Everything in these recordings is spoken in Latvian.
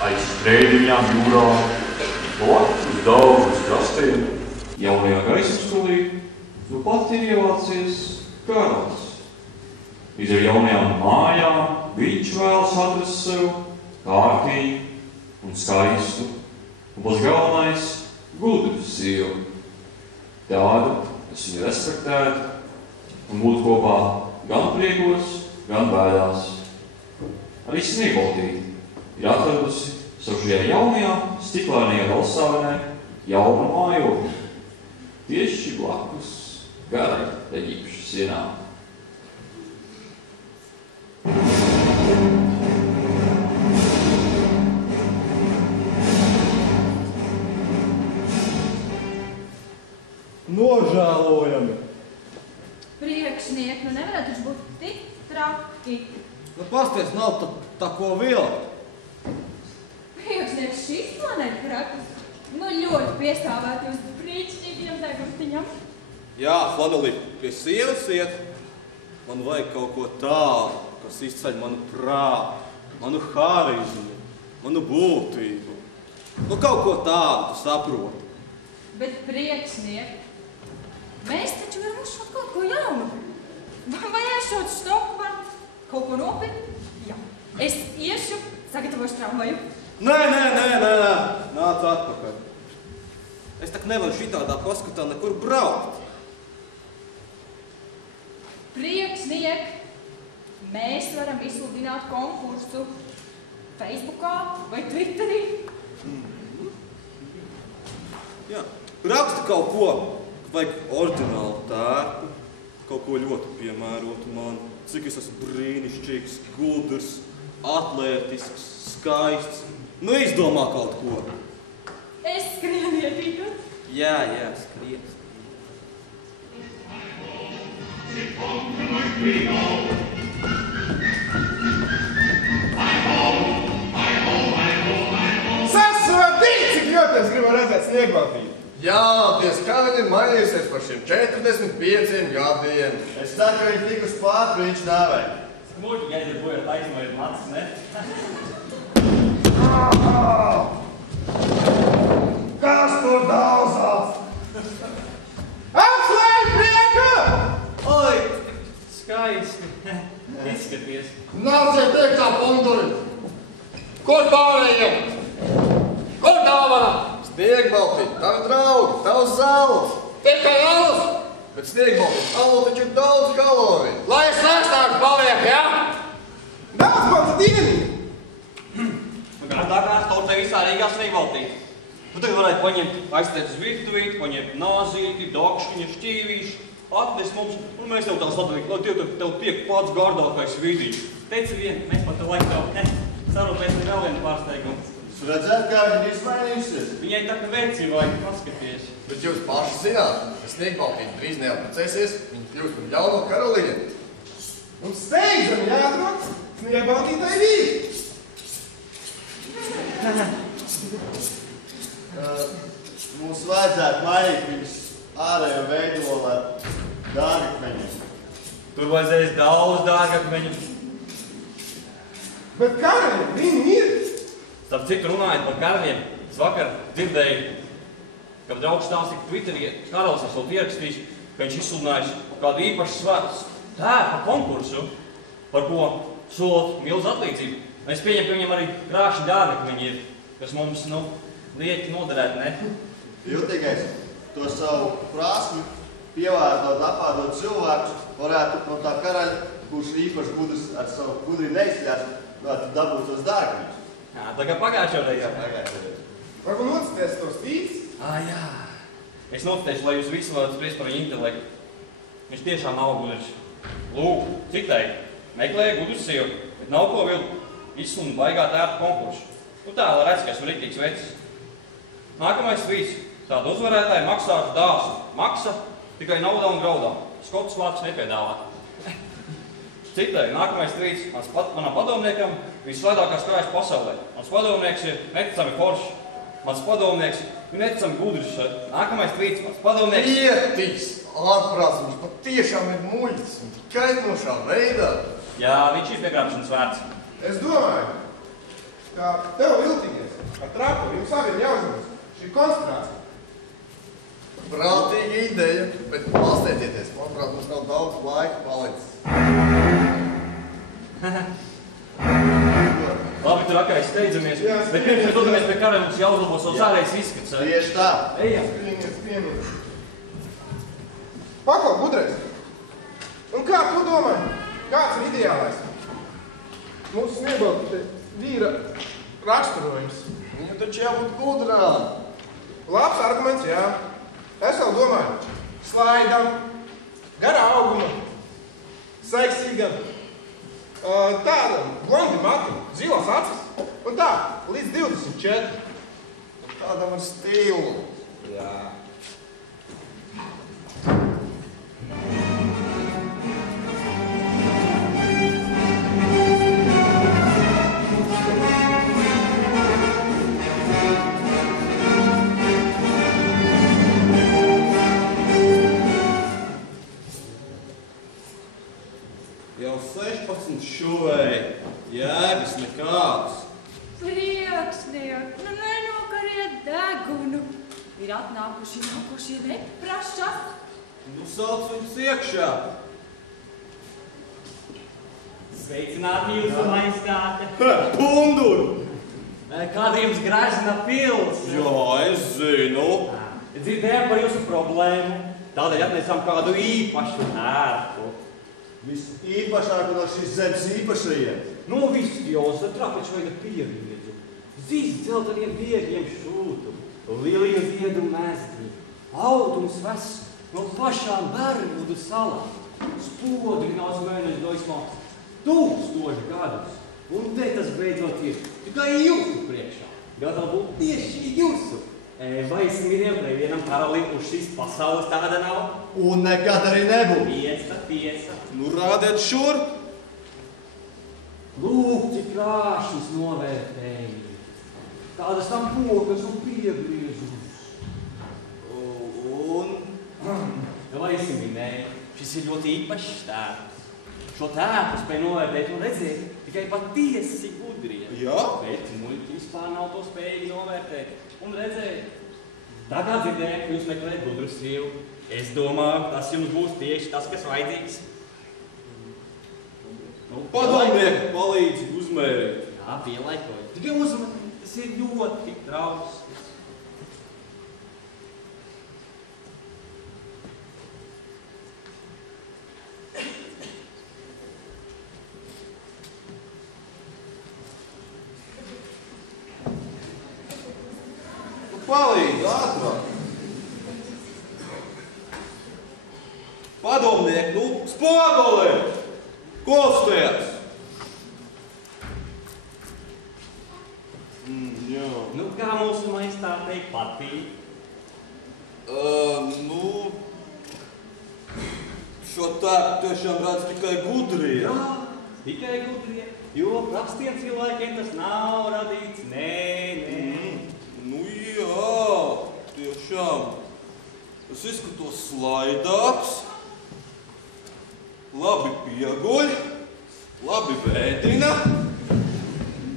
aiz strēļiņām jūrā, blakus daudzus krastiem. Jaunajā gaismaskulī nu pat ir ievācies karalis. Iz ar jaunajām mājām viņš vēlas atrast sev kārtīgu un skaistu, un pats galvenais gudru sievu. Tāda, kas viņu respektētu un būtu kopā gan priekos, gan bēdās. Arī Sniegbaltīte ir atradusi savu šajā jaunajā, stiklānajā valstsāvenē jaunu mājokli. Tieši blakus garai Eģipšu sienām. Nožēlojami. Priekšnieki, nu nevarētu taču būt tik traki. Nu pasties, nav tā ko vilkt. Priekšnieks šis planēt trakas. Nu ļoti piestāvēt jūs brīnišķīgiem degurtiņam. Jā, Flanelī, pie sievas iet. Man vajag kaut ko tādu, kas izceļ manu prātu, manu harizmu, manu būtību. Nu kaut ko tādu, tu saproti. Bet priekšnieki, mēs taču varam uzšot kaut ko jaunu. Vai ešot Stokman? Kaut ko nopietnu? Jā. Es iešu, sagatavošu tramvaju. Nē, nāc atpakaļ. Es tak nevaru šitādā paskatā nekur braukt. Priekšnieki, mēs varam izsludināt konkursu Facebookā vai Twitterī. Jā, raksta kaut ko, vajag oriģinālu tērpu, kaut ko ļoti piemērotu man. Cik es esmu brīnišķīgs, gudrs, atlētisks, skaists. Nu izdomā kaut ko. Es skrienu ietīkot. Jā, skrien. Sasodīt, cik ļoti es gribu redzēt Sniegbaltīti. Jā, ties kā viņi ir mainījusies par šiem 45 gadiem. Es saku, ka viņi tik uz pāri, viņš dāvē. Smuļķi, gaidiet, bojot taisnojot macis, ne? Kas tur daudzās? Atslēg prieka! Oi, skaisti. Izskaties. Nāciet teiktā punduri. Kur pārējiem? Kur dāvana? Sniegbaltīte, tavi draugi, tavs zelts. Tikai alus? Bet Sniegbaltīte, alu taču ir daudz kaloriju. Lai es nestāk paliek, jā? Daudz man tad ienīt. Tā kā staucē visā Rīgā Sniegbaltīte. Tu tagad varētu paņemt, aizstēt uz virtuvīti, paņemt nāzīti, dakšķiņa, šķīvīši, atnes mums, un mēs tev tā sadalīt, lai tev tiek pats gārdākais vidīši. Teici vien, mēs pat tev laiku tev, sarūpēsim vēl vienu pārsteigumu. Jūs redzēt, kā viņi izmainījusies? Viņai tā kā veicīja vajag paskaties. Bet jūs paši zināt, ka Sniegbaltīte drīz neaprecēsies, viņa kļūst par jauno karalieni. Un steidzami jāatrod Sniegbaltītei vīri. Mums vajadzētu mainīt viņus ārējo veidolu ar dārgakmeņiem. Tur vajadzēs daudz dārgakmeņu. Bet karaļi, viņi ir. Starp citu runājot par karaļiem, es vakar dzirdēju, ka draugs stāstīja Twitterī, karalis esot ierakstījis, ka viņš izsludinājis kādu īpašu svētas tērpa konkursu, par ko solot milzu atlīdzību. Es pieņemu, ka viņam arī krāšņi dārgakmeņi ir, kas mums, lieki noderēt, ne? Jūtīgais, to savu prasmi pievērtot, apādot cilvēkus, varētu no tā karaļa, kurš īpaši gudrs ar savu gudri neizsļās, varētu dabūt tos dārgakmeņus. Jā, tā kā pagājušo reizi. Varbūt nocitēs tos vīrs? Jā. Es nocitēšu, lai jūs visi varat spriest par viņu intelektu. Viņš tiešām nav gudrs. Lūk, citēji, meklēja gudrs sievu, bet nav ko vilkt. Izsludina baigā tērpa konkursu. Nu tā, lai redz, ka esmu riktīgs vecis. Nākamais vīrs. Tāda uzvarētāja maksātu dāsu. Maksa tikai naudā un graudā. Skotas vārds nepiedāvā. Citēji, nākamais vīrs. Manam padomniekam visvaidākās kājas pasaulē. Mans padomnieks ir neticami foršs. Mans padomnieks ir neticami gudrs. Nākamais vīrs. Mans padomnieks... Ietis! Ārprāts, viņš patiešām ir muļķis. Un tikai no šā veidā. Jā, viņš ir piegrābšanas vērts. Es domāju, Tā tev viltīgies. Ar traku jums abiem jāuzmanās. Šī koncentrācija. Prātīga ideja, bet pasteicieties, manuprāt, mums nav daudz laika palicis. Labi, tur akais steidzamies, bet pirms mēs dodamies pie kara, mums jāuzlabo savs ārējais izskats. Tieši tā. Ejam. Skrienies. Paklau, gudrais. Un kā tu domā? Kāds ir ideālais? Mūsu sniebalta vīra raksturojums. Viņam taču jābūt gudrām. Labs arguments, jā. Es vēl domāju. Slaidam, garā auguma, seksīgam, tādam blondi mati, zilās acis. Un tā, līdz 24. Un tādam ar stilu. Jā. Jau 16 šuvēji, jēgas nekāds. Priekšniek, nu nenokariet degunu. Ir atnākuši nākošie neprašas. Nu sauc viņus iekšā. Sveicināti jūsu maistāte. Pundur! Kāda jums gražina pils? Jā, es zinu. Dzirdējām par jūsu problēmu. Tādēļ atnesām kādu īpašu ērtu. Visīpašāko no šīs zemes īpašajiem. No visjos, trapeču veida pierīdzu. Zīst dzelteniem viegļiem šūtu. Liliju ziedu mezdi. Autums ves no pašām Bermudu salām. Spodrinās mēnesis gaismā 1000 gadus. Un te tas beidzot ir tikai jūsu priekšā. Gatava būt tieši jūsu. Vai es minēju, ka vienam karalim uz šīs pasaules tāda nav? Un nekad arī nebūs. Tiesa. Nu rādiet šurp. Lūk, cik krāšņas novērtējumi. Tādas tam pokas un piegriezus. Un? Vai es minēju, šis ir ļoti īpašs tērps. Šo tērpu spēj novērtēt un redzēt tikai patiesi gudrie. Jā? Bet muļķi vispār nav to spējīgi novērtēt un redzēt. Tā kā dzirdēju, ka jūs meklējat gudru sievu, es domāju, tas jums būs tieši tas, kas vajadzīgs. Nu, Padomnieki, palīdzi uzmērīt. Jā, pielaikoju. Tikai uzmanīgi, tas ir ļoti trausls. Palīdzi, ātrāk! Padomnieki, nu, spoguli! Kosties! Jā. Nu, kā mūsu maistātei patīk? Nu, šo tērpu tiešām redz tikai gudrie. Jā, tikai gudrie, jo prastiem cilvēkiem tas nav radīts. Nē. Nu jā, tiešām. Es izskatos slaidāks, labi pieguļ, labi vēdina.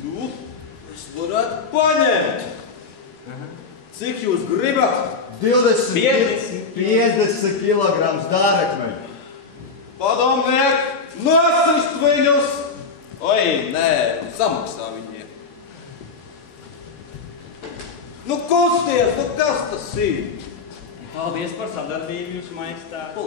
Nu, es varētu paņemt. Cik jūs gribat? 50 kilograms dārekmeņu. Padomniek, nosist viņus! Oi, nē, samaksā viņiem. Nu, kusties, nu kas tas ir? Paldies par sadarbību, jūsu maistāte.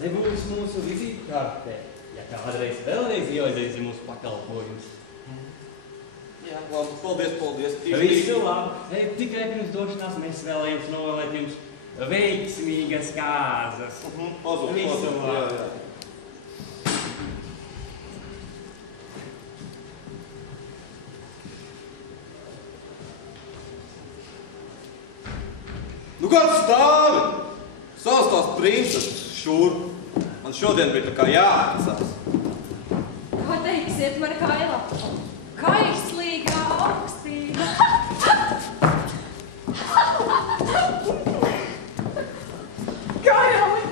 Te būs mūsu vizītkarte, ja kādreiz vēlreiz ievaizēsim mūsu pakalpojumus. Jā, labi, paldies. Visu labi. Tikai pirms došanās mēs vēlējums novēlēt jums veiksmīgas kārtas. Visu labi. Jā. Nu, kāds stāvi? Savas tās princeses šurp. Man šodien bija tā kā jāatcās. Ko teiksiet, Markaila? Kaislīgā augstība. Karali,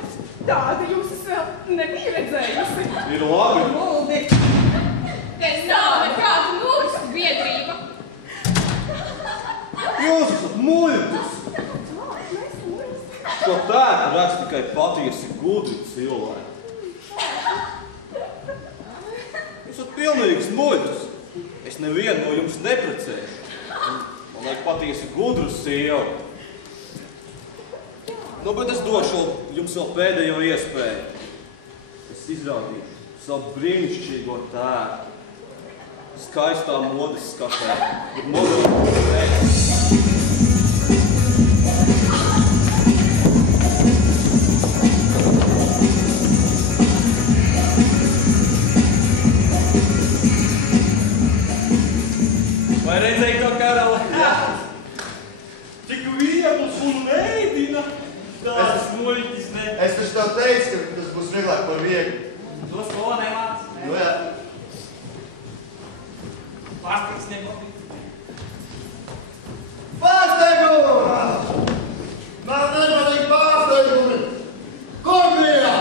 tāda jūs vēl nebija redzējusi. Ir labi. Muldi! Es nav nekāds tikai patiesi gudri cilvēki. Jūs esat pilnīgs muļķis. Es nevienu no jums neprecēšu. Man vajag patiesi gudru sievu. Nu, bet es došu jums vēl pēdējo iespēju. Es izrādīšu savu brīnišķīgo tēru. Skaistā modes skatē. Ir moderna tērs. Vai redzēji to karali? Jā. Cik viegls un mēdina. Tās muļķis ne. Es taču tev teicu, ka tas būs vieglāk par viegli. To skolā nemāc. Nu jā. Pārstiks nebūtu. Pārsteigumi! Man nepatīk pārsteigumi! Kur bija?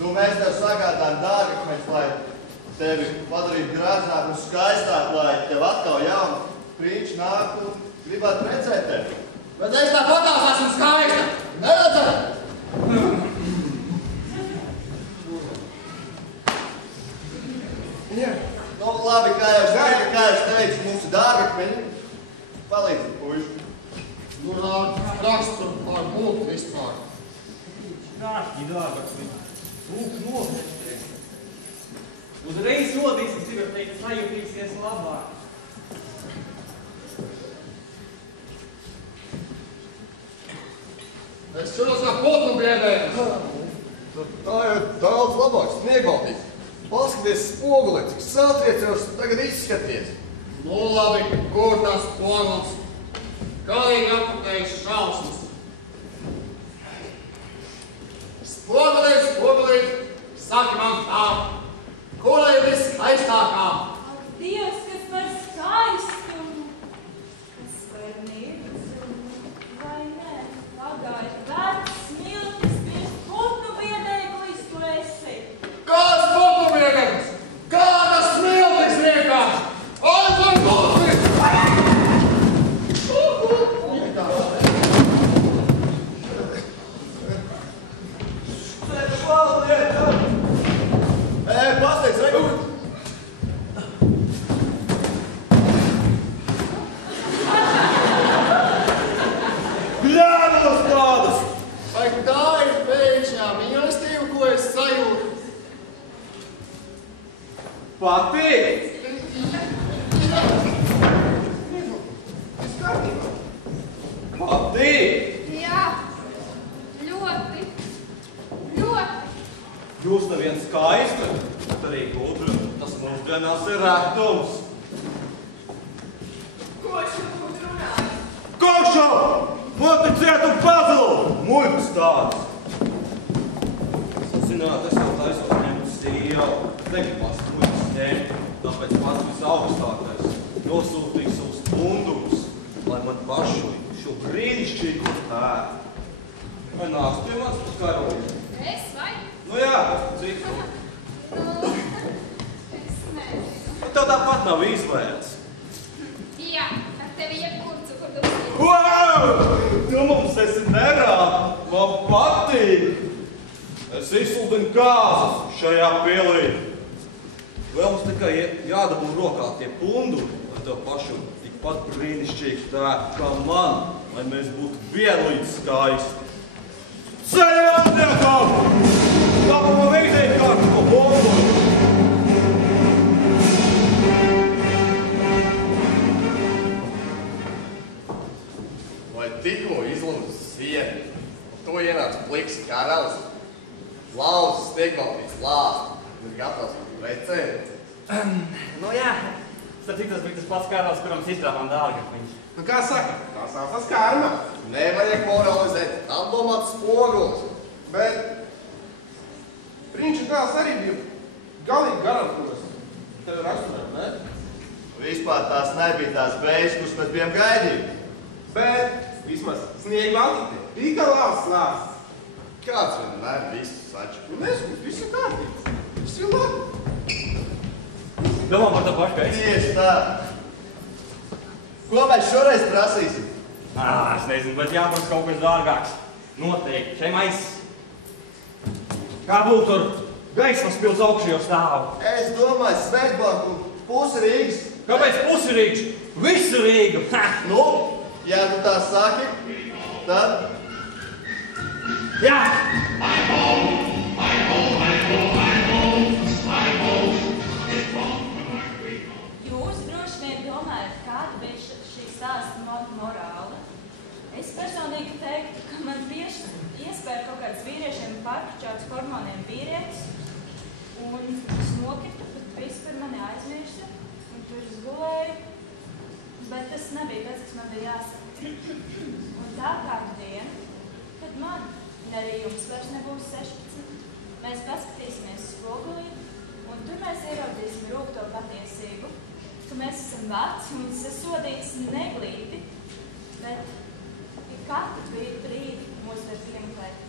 Nu, mēs tev sagādājam dārgakmeņus, lai tevi padarītu graznāk un skaistāk, lai tev atkal jaunu prinču nāk un gribētu precēt tevi. Bet es tāpatās esmu skaista! Neredzēt! Nu, labi, kā jau teicu, mums ir dārgakmeņi. Palīdzi, puiši. Nu, rakstu par mūku vispār. Krāšķi dārgakmeņi. Lūk, nopietni. Uzreiz sodīsim, cik var teikt, sajutīsies labāk. Es šuros kā putnu biedēju. Tā jau daudz labāk sniegbaltīs. Paskaties spogulē, cik saltriecos tagad izskaties. Nu, labi, kur tas spoguls? Galīgi apakējuši šausmas. Spogulīt, saki man tā. Kura ir viskaistākā? Dievs, kas par skaistumu, kas par nircumu, vai ne? Pagāja vecs, smiltis, pirms putnu biedēklis tu esi. Kāds putnu biedēklis? Kādas smiltis riekās? Aizvar putni! Pasteidz, rekur! Bļānos tādas! Vai tā ir pēkšņā mīlestība, ko es sajūtu? Patīk! Patīk! Jā, ļoti, ļoti. Jūs neviens skaista, bet arī gudra. Tas mūsdienās ir retums. Ko šobrīd runāji? Kokšo! Noticēt un pazilu! Muļķis tāds! Sazināt, es jau taisos ņemt sievu. Negribas muļķis ņemt, tāpēc pats visaugstākais. Nosūtīju savus pundumus, lai man pašu šo brīnišķīgo tēru. Vai nāc pie mans par karoli? Es vai? Nu jā, cik tu? Nu, es nezinu. Tev tāpat nav izvēles. Jā, ar tevi jebkur cukurdus. Wow! Tu mums esi nerā! Man patīk! Es izsludinu kāzas šajā pilī. Vēl mums tikai jādabū rokā tie punduri, lai tev pašam tikpat brīnišķīgi tēri kā man, lai mēs būtu vienlīdz skaisti. Ceļotniekam! Kāpēc man vīdēja kādu ko punduri? Vai tikko izlūdzu sieni, un to ienāca pliks karalis, lauzas sniegbaltīs lāst, un ir gatavs precēt. Nu jā, starp citu tas bija tas pats karalis, kuram iztrāpām dārgakmeņus. Nu, kā saka, tā saucas karma. Nevajag moralizēt, tam domāt spogulis. Bet prinča dēls arī bija galīgi garantūras. Tev raksturēt, ne? Vispār tās nebija tās beigas, kuras mēs bijām gaidījuši. Bet vismaz sniegbaltīte bija labs lāsts. Kāds vienmēr visu saču? Un nezinu, viss ir kārtībā. Viss ir labi. Domā par to pašu, ka es? Tieši tā. Ko mēs šoreiz prasīsim? Es nezinu, bet jāprasa kaut kas dārgāks. Noteikti, šeit maiss. Kā būtu tur gaismas pils augšējos stāvu? Es domāju, Svētbanku pusi Rīgas. Kāpēc pusi Rīgas? Visu Rīgu! Ha! Nu, ja tu tā saki, tad... Jā! Jūs droši vien domājat, kāda bija šī stāsta morāla. Es personīgi teiktu, ka man tieši iespēja kaut kāds vīriešiem pārkričāts hormoniem vīrietis, un es nokritu, bet vispār mani aizmirsa, un tur es gulēju, bet tas nebija tas, kas man bija jāsaka. Un tā kādu dienu, kad man, arī jums vairs nebūs 16, mēs paskatīsimies spogulī, un tur mēs ieraudzīsim rūgto patiesību, ka mēs esam veci un sasodīts neglīti, bet katru brīdi mūs var piemeklēt